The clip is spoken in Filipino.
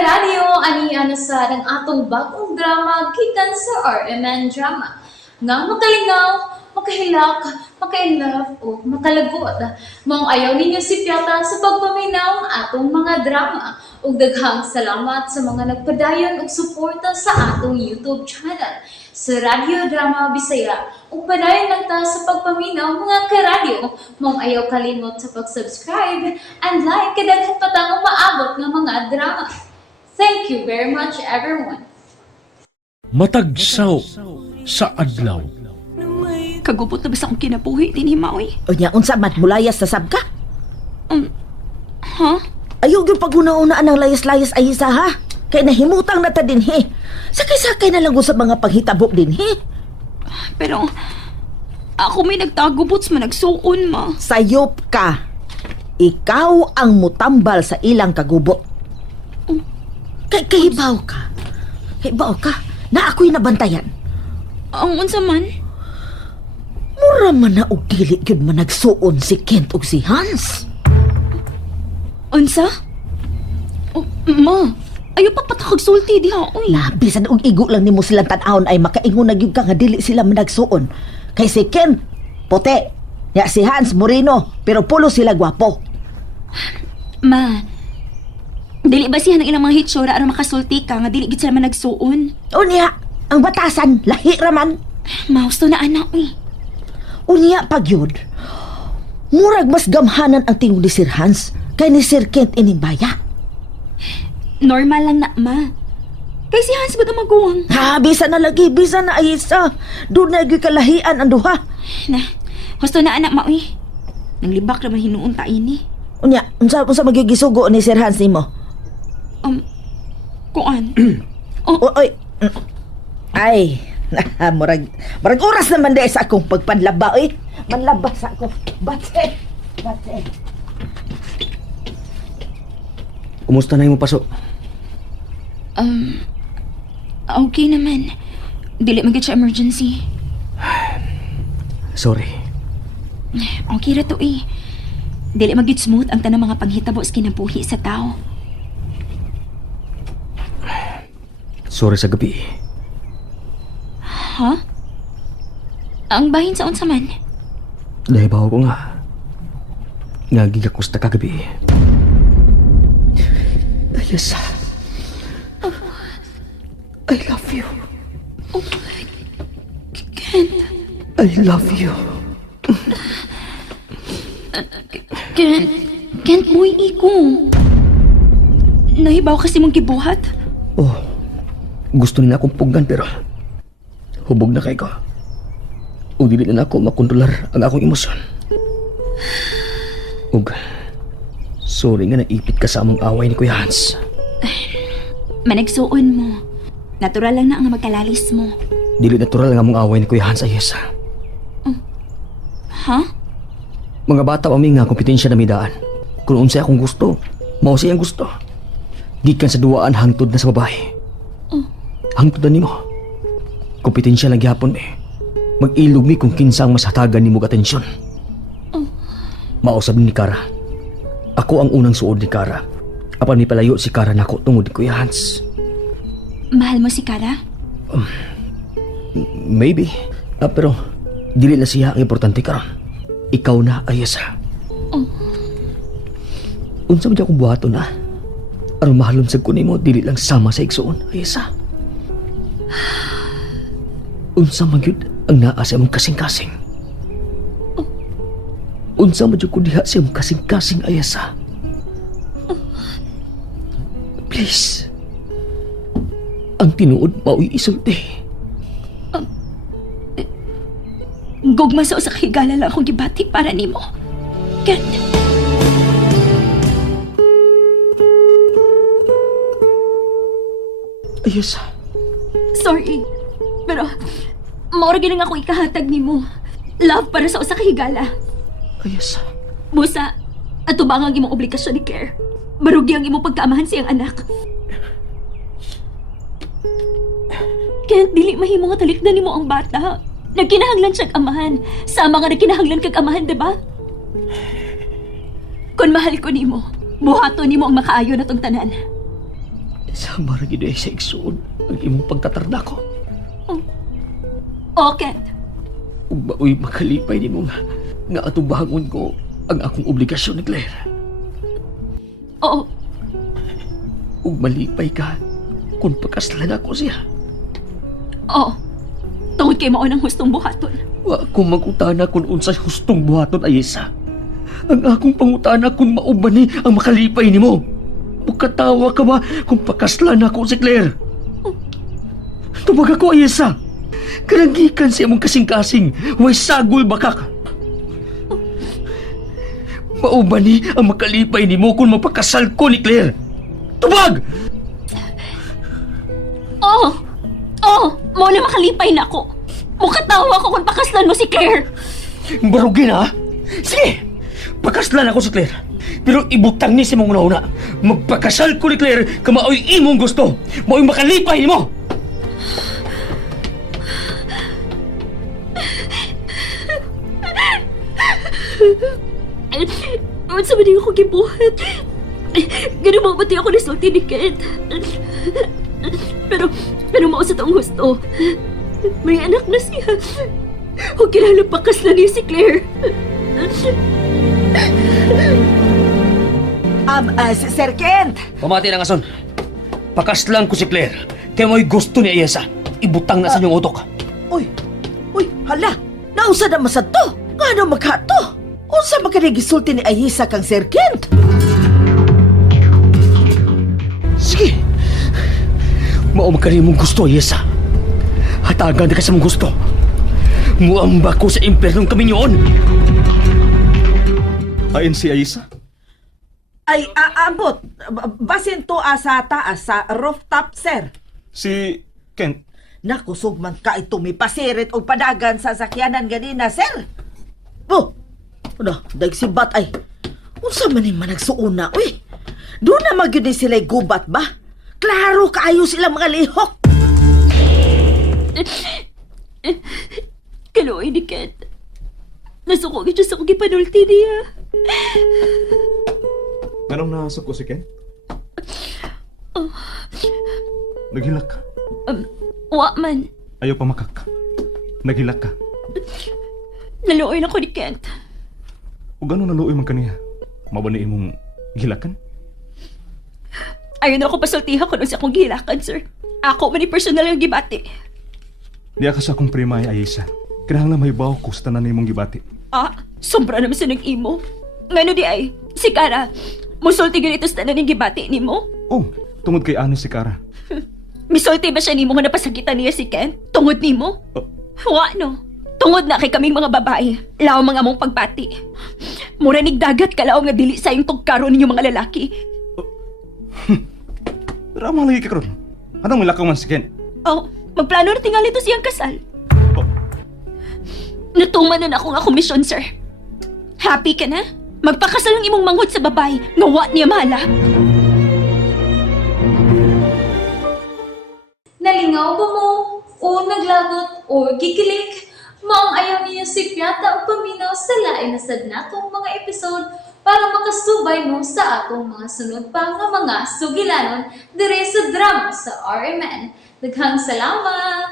karadyo, ani sa ng atong bagong drama gikan sa RMN Drama. Nga makalingaw, makahilak, maka-inlove o makalagot. Maong ayaw ninyo si Piata sa pagpaminaw ang atong mga drama. Ug daghang salamat sa mga nagpadayon ug suporta sa atong YouTube channel sa Radio Drama Bisaya. Ug padayon lang ta sa pagpaminaw mga karadyo. Maong ayaw kalimot sa pag-subscribe and like kadaghan pa tang maabot ng mga drama. Thank you very much everyone. Matagsaw sa adlaw. Kagubot na basta akong kinabuhi din himaw eh. O niya, unsa mat mulayas sa sabka? Ha? Ayaw yung paguna-unaan ng layas-layas ay isa ha. Kaya nahimutang na ta din he. Sakay-sakay na lang sa mga panghitabo din he. Pero, ako may nagtagubots man nagsuon ma. Sayop ka. Ikaw ang mutambal sa ilang kagubot. Kahibaw ka. Kahibaw ka. Na ako'y nabantayan. Ang unsa man? Mura man na og dili gyud man nagsuon si Kent ug si Hans. Unsa? Oh, ma, ayaw pa patakag sulti diha oy. Bisan og igo lang nimo silang tan-awon ay makaingon na gyud ka nga dili sila man nagsuon. Kay si Kent puti, ya si Hans moreno, pero pulo sila gwapo. Ma, dili ba siya ng ilang mga hitsura aron makasulti ka nga dili gid sila man nagsuon? Unya, ang batasan lahi raman. Ma, gusto na anak oy. Unya pagyud. Murag mas gamhanan ang tingog ni Sir Hans kay ni Sir Kent ining baya. Normal lang na, ma. Kay si Hans ba maguwang? Bisa na lagi, bisa na ay isa. Doon na gyud kalahian ang duha. Na, gusto na anak ma oy. Nanglibak naman hinuon ta ini. Unya, unsa magigisugo ni Sir Hans nimo? Kuan. Oy. Ay, murag oras naman dahil sa akong pagpanlaba, oy. Manlaba sa ako. Bate. Kumusta na yung paso? Okay naman. Dili man gid siya emergency. Sorry. Okay ra to eh. Dili man gid smooth ang tanang mga panghitabo sa kinabuhi sa tao. Sorry sa gabi. Ha? Ang bahin sa unsa man? Nahibaw ko nga. Nagigakusta kagabi. Ayos. I love you. Oh, Kent. I love you. Kent boy iko. Nahibaw kasi mong gibuhat. Oh, gusto nila akong pugan pero hubog na kay ko. O dili na ako makontrolar ang akong emosyon. Ug, sorry nga naipit ka sa among away ni Kuya Hans. Managsuon mo. Natural lang na ang magkalalis mo. Dili natural ang among away ni Kuya Hans ayesa. Ha? Mga bata kami nga kompetensya na midaan. Kung unsay akong gusto, mao siya ang gusto. Gikan sa duwaan hangtod na sa babae. Hangtod na nimo. Kompetensya lang gyapon eh. Mag-ilog mi kung kinsa ang mas hatagan nimo atensyon. Mausab ni Kara. Ako ang unang suod ni Kara. Apan mi palayo si Kara nako tungod ni Kuya Hans. Mahal mo si Kara? Maybe. Pero dili na siya ang importante karon. Ikaw na ayesa. Unsa man akong buhaton na? Aron mahalon sa kunin mo dili lang sama sa igsuon ayesa. Unsa man gyud ang naa sa imong kasing-kasing? Unsa man gyud ko diha sa imong kasing-kasing ayesa? Please. Ang tinuod mao'y isulti. Gugma sa usa ka higala lang akong gibati para nimo. Kent. Ayesa. Sorry. Pero, maura ginang ako ikahatag nimo. Love para sa usa ka higala. Ayesa. Busa, ato ba ang imong obligasyon ni Care? Barugi ang imong pagkaamahan siyang anak. Kent, dili mahimo nga talikdan nimo ang bata. Nagkinahanglan siyang amahan. Sama nga nagkinahanglan kag amahan, diba? Kung mahal ko nimo, buhaton nimo ang makaayo na tong tanan. Sama ra gid sa igsoon ang imong pagtatarda ko. Okay. Ug baoy makalipay nimo nga atubangon ko ang akong obligasyon ni Claire. Oo. Ug malipay ka kung pakaslan ako siya. Oo. Tungod kay mao nang hustong buhaton. Wa ko magutana kung unsay hustong buhaton ay isa. Ang akong pangutana kung mauban ni ang makalipay nimo. Pagkatawa ka ba kung pakaslan ako si Claire? Tubag ako ay isa. Karanggikan siya mong kasing-kasing. Way sagol bakak. Mauban ni ang makalipay nimo kung mapakasal ko ni Claire. Tubag! Oo. Oo. Mao na makalipay na ako. Mukatawa ko kung pakaslan mo si Claire. Barugin ha? Sige! Pakaslan ako si Claire. Pero ibutang ni si mong una-una. Magpakasal ko ni Claire kamaoy imong gusto. Maoy makalipay mo! Unsa man ako gibuhat? Ganun mabati ako nasulti ni Kent. Pero mao sa taong husto. May anak na siya. O kilala pakaslan niya si Claire. Sir Kent! Pamati na nga son. Pakaslan ko si Claire. Kaya mo'y gusto ni Ayesa. Ibutang na sa inyong utok. Uy, hala! Nausa na masad to! Nga na maghato! Unsa makanigisulti ni Ayesa kang Sir Kent? Sige. Maumagkari mong gusto, Ayesa. Hatagan ka sa mong gusto. Muamba ko sa impernong kami niyon. Ayon si Ayesa? Ay, aabot. Basin to sa taas, sa rooftop, sir. Si Kent? Nakusog man ka itumi pasirit o padagan sa sakyanan ganina, sir. Oh, daig si Bat ay. Unsa man yung managsuuna, uy. Doon na magyud ni sila'y gubat ba? Klaro kaayo sila mga lihok. Kaluoy ni Kent. Nasuko ka sa kong ipanulti niya. Anong nasuko si Kent? Naghilak ka? Wa man. Ayaw pa makak. Naghilak ka. Naluoy na ko ni Kent. O gano'n naluoy man kaniya? Mabani imong gilakan? Ayaw na ako pasultihan ko sa akong gilakan, sir. Ako man ni personal yung gibati. Diya ka sa akong primay, Ayesa. Kinahanglan may baw ko sa tanan imong gibati. Sobra naman sa nag-imo. Ngano di ay, si Kara, musulti ganito sa tanan ng gibati ni mo? Oh, tungod kay Ani si Kara. Misulti ba siya ni mo nga napasakitan niya si Ken? Tungod ni mo? Wa no. Tungod na kay kaming mga babae. Lao mga mong pagpati. Mura nigdagat ka lao nga dili sa yung tugkaro ninyo mga lalaki. Ramang lagi ka karon. Anong milakaw man si Kent? Magplano na tingali to siyang kasal. Oh. Natuman na akong komisyon, sir. Happy ka na? Magpakasal ang imong manghod sa babae nga wa niya mahala. Nalingaw ba mo? O naglagot? O gikilig? Maong ayaw niya si Piata o paminaw sa lain na sad natong mga episode para makasubay mo sa atong mga sunod pa nga mga sugilanon dire sa drama sa RMN. Daghang salamat!